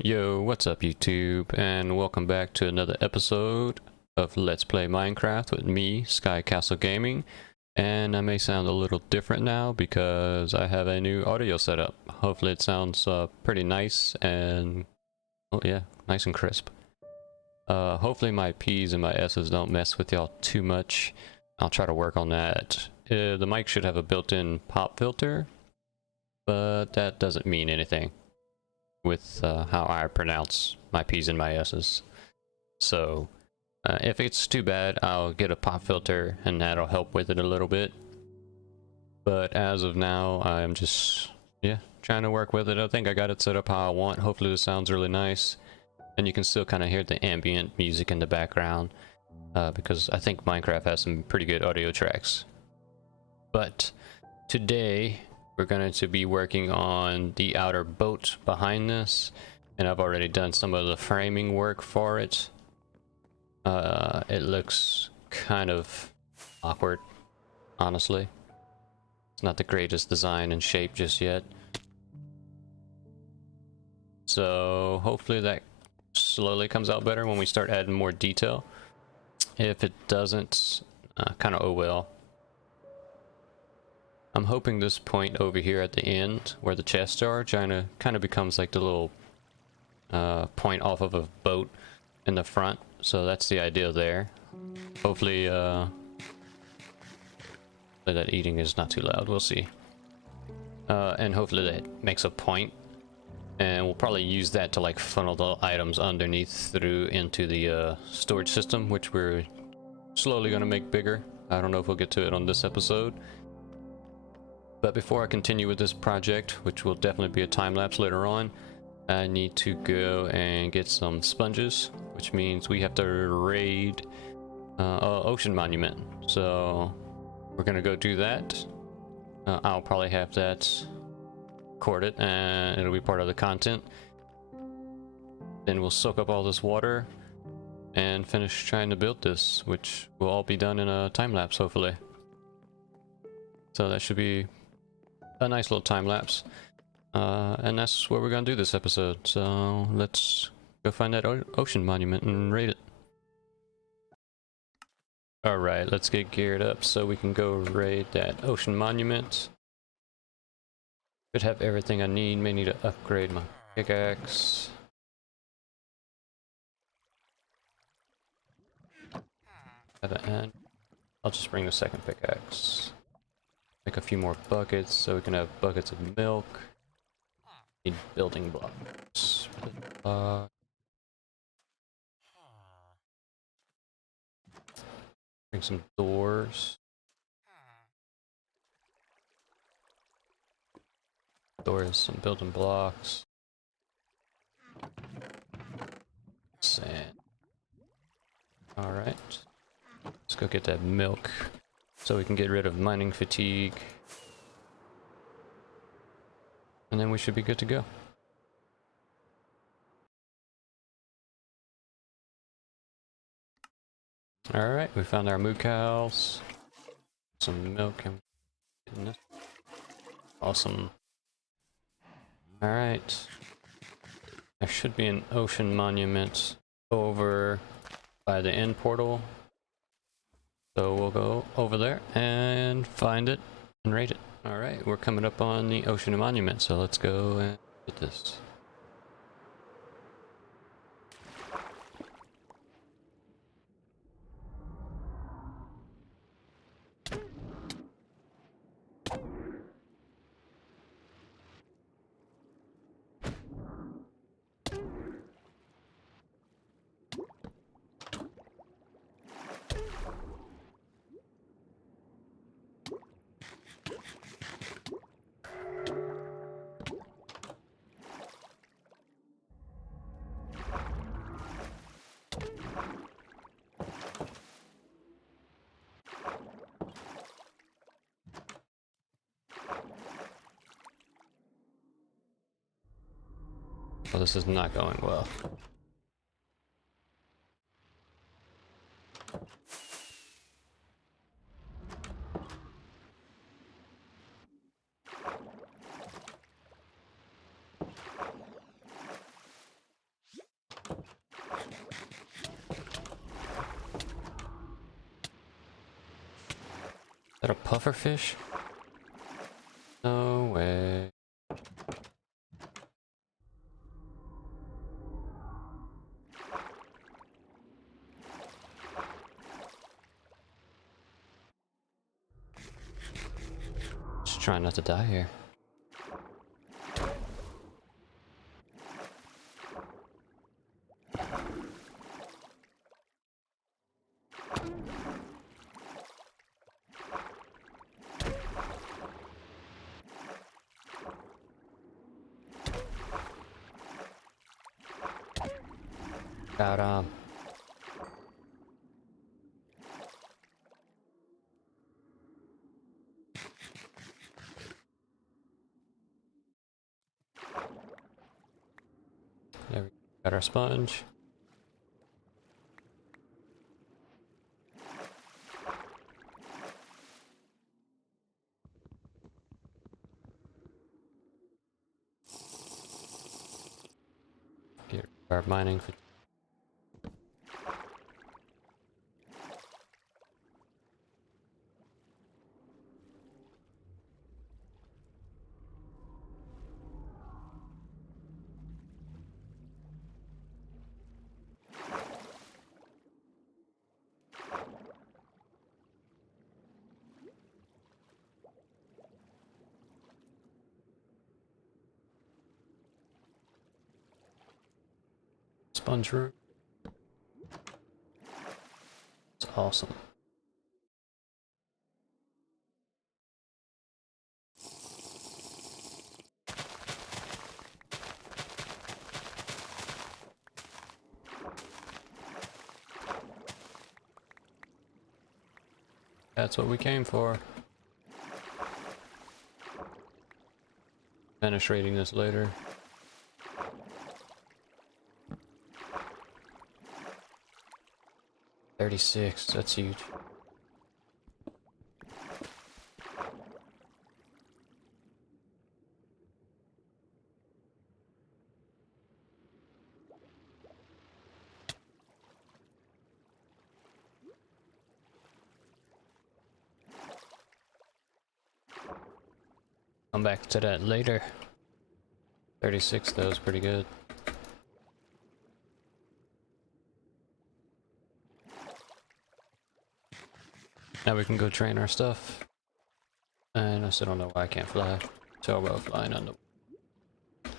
Yo, what's up YouTube, and welcome back to another episode of Let's Play Minecraft with me, SkyCastle Gaming. And I may sound a little different now because I have a new audio setup. Hopefully it sounds pretty nice and, oh yeah, nice and crisp. Hopefully my P's and my S's don't mess with y'all too much. I'll try to work on that. The mic should have a built-in pop filter, but that doesn't mean anything with how I pronounce my P's and my S's. So if it's too bad, I'll get a pop filter and that'll help with it a little bit. But as of now, I'm just, trying to work with it. I think I got it set up how I want. Hopefully this sounds really nice. And you can still kind of hear the ambient music in the background because I think Minecraft has some pretty good audio tracks. But today, we're going to be working on the outer boat behind this, and I've already done some of the framing work for it. It looks kind of awkward, honestly. It's not the greatest design and shape just yet. So hopefully that slowly comes out better when we start adding more detail. If it doesn't, kind of oh well. I'm hoping this point over here at the end, where the chests are, kind of becomes like the little point off of a boat in the front. So that's the idea there. Hopefully, that eating is not too loud. We'll see. And hopefully that makes a point, and we'll probably use that to like funnel the items underneath through into the storage system, which we're slowly going to make bigger. I don't know if we'll get to it on this episode. But before I continue with this project, which will definitely be a time lapse later on, I need to go and get some sponges, which means we have to raid Ocean Monument. So we're gonna go do that. I'll probably have that recorded and it'll be part of the content. Then we'll soak up all this water and finish trying to build this, which will all be done in a time lapse hopefully. So that should be a nice little time lapse, and that's what we're gonna do this episode. So let's go find that ocean monument and raid it. All right, let's get geared up so we can go raid that ocean monument. Should have everything I need. May need to upgrade my pickaxe. And I'll just bring the second pickaxe. Make a few more buckets so we can have buckets of milk. Need building blocks. Bring some doors. Doors, some building blocks. Sand. Alright. Let's go get that milk so we can get rid of mining fatigue. And then we should be good to go. Alright, we found our moo cows. Some milk and awesome. Alright. There should be an ocean monument over by the end portal. So we'll go over there and find it and raid it. Alright, we're coming up on the ocean monument, so let's go and get this. Well, this is not going well. that a puffer fish? No way. Just trying not to die here. Got there we got our sponge. Start mining for sponge root. It's awesome. That's what we came for. Finish raiding this later. $36, that's huge. Come back to that later. 36 though is pretty good. Now we can go train our stuff. And I still don't know why I can't fly. Talk about flying on the...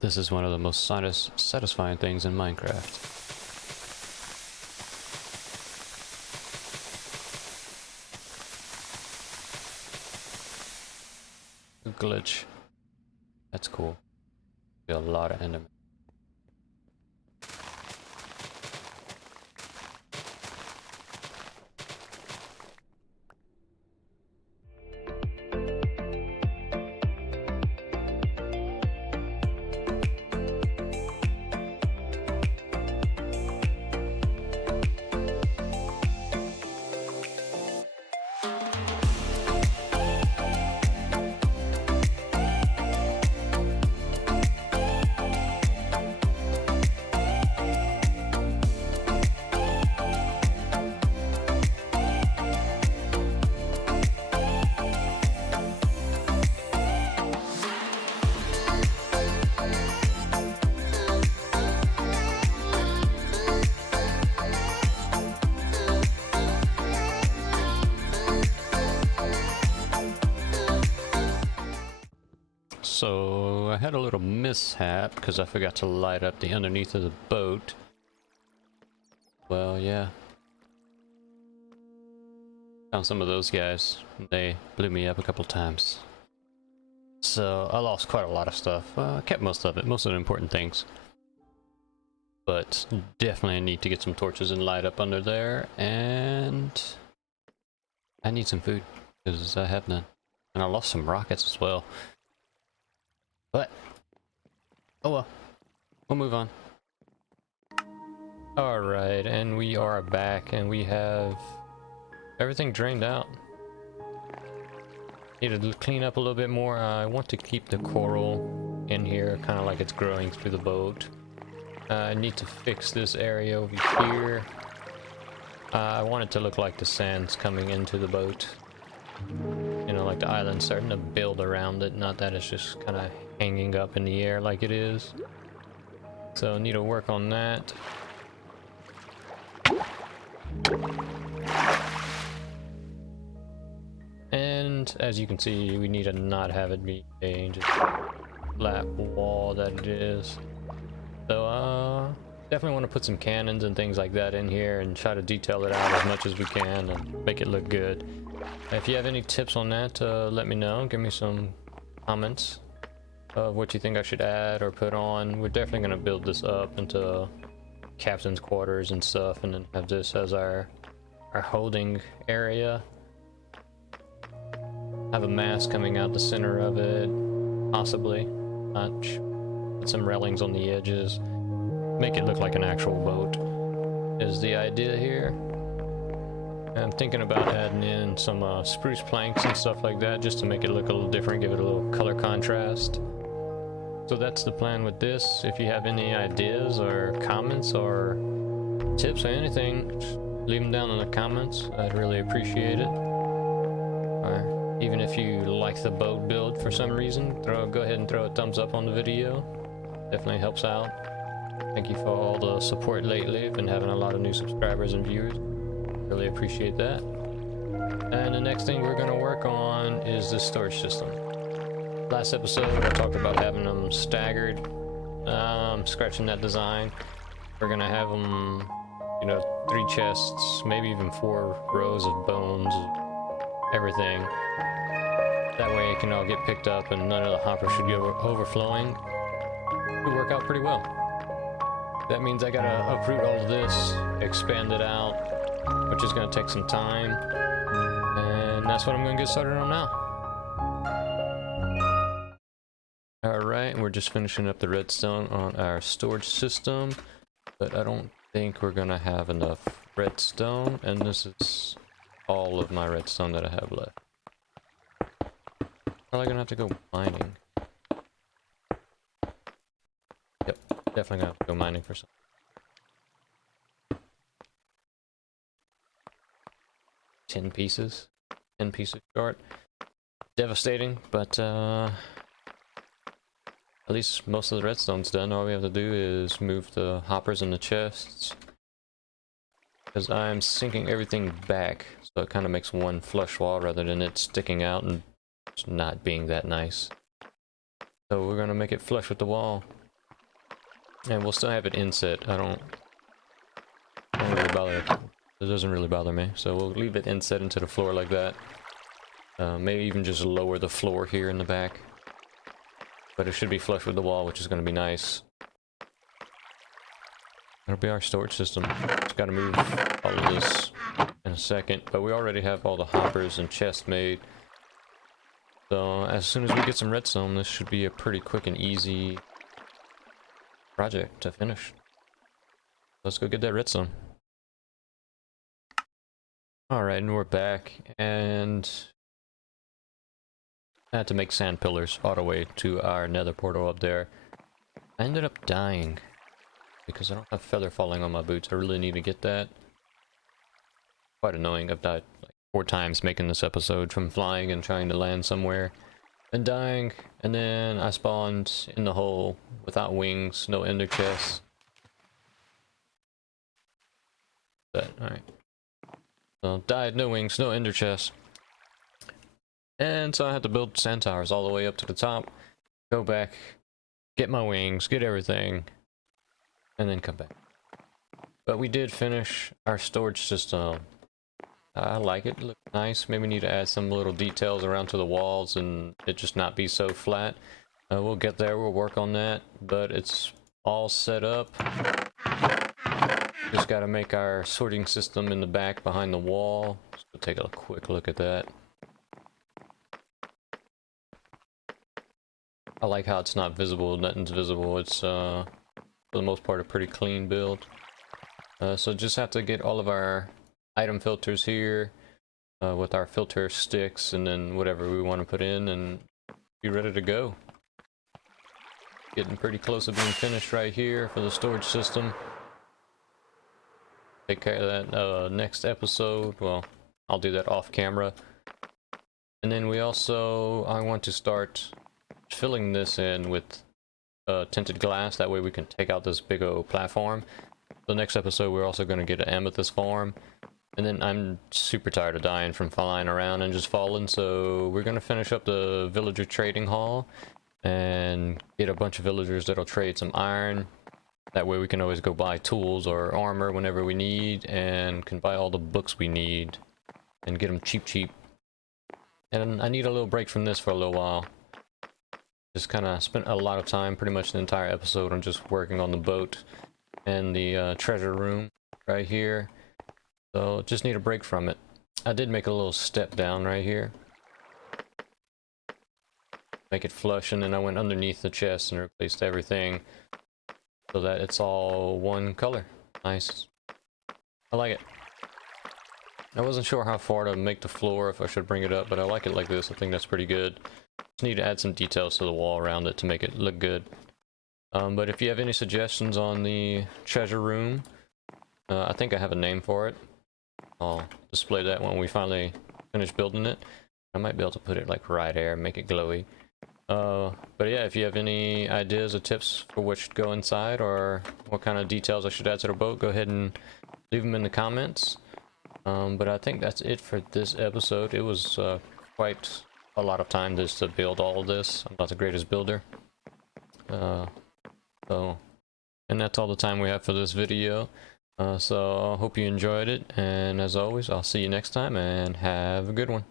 This is one of the most satisfying things in Minecraft. Glitch. That's cool. A lot of enemies. So I had a little mishap because I forgot to light up the underneath of the boat. Well, yeah. Found some of those guys. They blew me up a couple times. So I lost quite a lot of stuff. I kept most of it, most of the important things. But definitely I need to get some torches and light up under there. And I need some food because I have none. And I lost some rockets as well. But, oh well, we'll move on. Alright, and we are back, and we have everything drained out. Need to clean up a little bit more. I want to keep the coral in here, kind of like it's growing through the boat. I need to fix this area over here. I want it to look like the sand's coming into the boat. You know, like the island's starting to build around it, not that it's just kind of hanging up in the air like it is. So I need to work on that. And as you can see, we need to not have it be a just flat wall that it is. So definitely want to put some cannons and things like that in here and try to detail it out as much as we can and make it look good. If you have any tips on that, let me know. Give me some comments of what you think I should add or put on. We're definitely going to build this up into captain's quarters and stuff, and then have this as our holding area. Have a mast coming out the center of it, possibly. Put some railings on the edges. Make it look like an actual boat is the idea here. I'm thinking about adding in some spruce planks and stuff like that just to make it look a little different, give it a little color contrast. So that's the plan with this. If you have any ideas or comments or tips or anything, leave them down in the comments. I'd really appreciate it. Or even if you like the boat build for some reason, go ahead and throw a thumbs up on the video. Definitely helps out. Thank you for all the support lately. I've been having a lot of new subscribers and viewers. Really appreciate that. And the next thing we're going to work on is the storage system. Last episode I talked about having them staggered. Scratching that design. We're going to have them, you know, 3 chests, maybe even 4 rows of bones, everything. That way it can all get picked up and none of the hoppers should go overflowing. It would work out pretty well. That means I gotta uproot all of this, expand it out, which is gonna take some time. And that's what I'm gonna get started on now. Alright, we're just finishing up the redstone on our storage system, but I don't think we're gonna have enough redstone, and this is all of my redstone that I have left. Probably gonna have to go mining. Yep, definitely gonna have to go mining for some. 10 pieces. 10 pieces short. Devastating, but at least most of the redstone's done. All we have to do is move the hoppers and the chests. Because I'm sinking everything back, so it kind of makes one flush wall rather than it sticking out and just not being that nice. So we're gonna make it flush with the wall. And we'll still have it inset. I don't really bother. It doesn't really bother me. So we'll leave it inset into the floor like that. Maybe even just lower the floor here in the back. But it should be flush with the wall, which is going to be nice. That'll be our storage system. Just got to move all of this in a second. But we already have all the hoppers and chests made. So as soon as we get some redstone, this should be a pretty quick and easy project to finish. Let's go get that redstone. Alright, and we're back. And I had to make sand pillars all the way to our nether portal up there. I ended up dying because I don't have feather falling on my boots. I really need to get that. Quite annoying. I've died like 4 times making this episode from flying and trying to land somewhere and dying. And then I spawned in the hole without wings, no ender chests. Alright. So died, no wings, no ender chests. And so I had to build sand towers all the way up to the top, go back, get my wings, get everything, and then come back. But we did finish our storage system. I like it, it looks nice. Maybe need to add some little details around to the walls and it just not be so flat. We'll get there, we'll work on that, but it's all set up. Just gotta make our sorting system in the back behind the wall. Let's go take a quick look at that. I like how it's not visible, nothing's visible. It's for the most part a pretty clean build. So just have to get all of our item filters here with our filter sticks and then whatever we want to put in and be ready to go. Getting pretty close to being finished right here for the storage system. take care of that next episode. Well, I'll do that off camera. And then I want to start filling this in with tinted glass. That way we can take out this big old platform. The next episode we're also going to get an amethyst farm. And then I'm super tired of dying from flying around and just falling, so we're going to finish up the villager trading hall and get a bunch of villagers that'll trade some iron. That way we can always go buy tools or armor whenever we need, and can buy all the books we need and get them cheap. And I need a little break from this for a little while. Just kind of spent a lot of time, pretty much the entire episode, on just working on the boat and the treasure room right here. So just need a break from it. I did make a little step down right here. Make it flush, and then I went underneath the chest and replaced everything so that it's all one color. Nice. I like it. I wasn't sure how far to make the floor, if I should bring it up, but I like it like this. I think that's pretty good. Just need to add some details to the wall around it to make it look good. But if you have any suggestions on the treasure room, I think I have a name for it. I'll display that when we finally finish building it. I might be able to put it like right there, make it glowy. But yeah, if you have any ideas or tips for what should go inside, or what kind of details I should add to the boat, go ahead and leave them in the comments. But I think that's it for this episode. It was quite a lot of time just to build all of this. I'm not the greatest builder. And that's all the time we have for this video. So I hope you enjoyed it, and as always, I'll see you next time, and have a good one.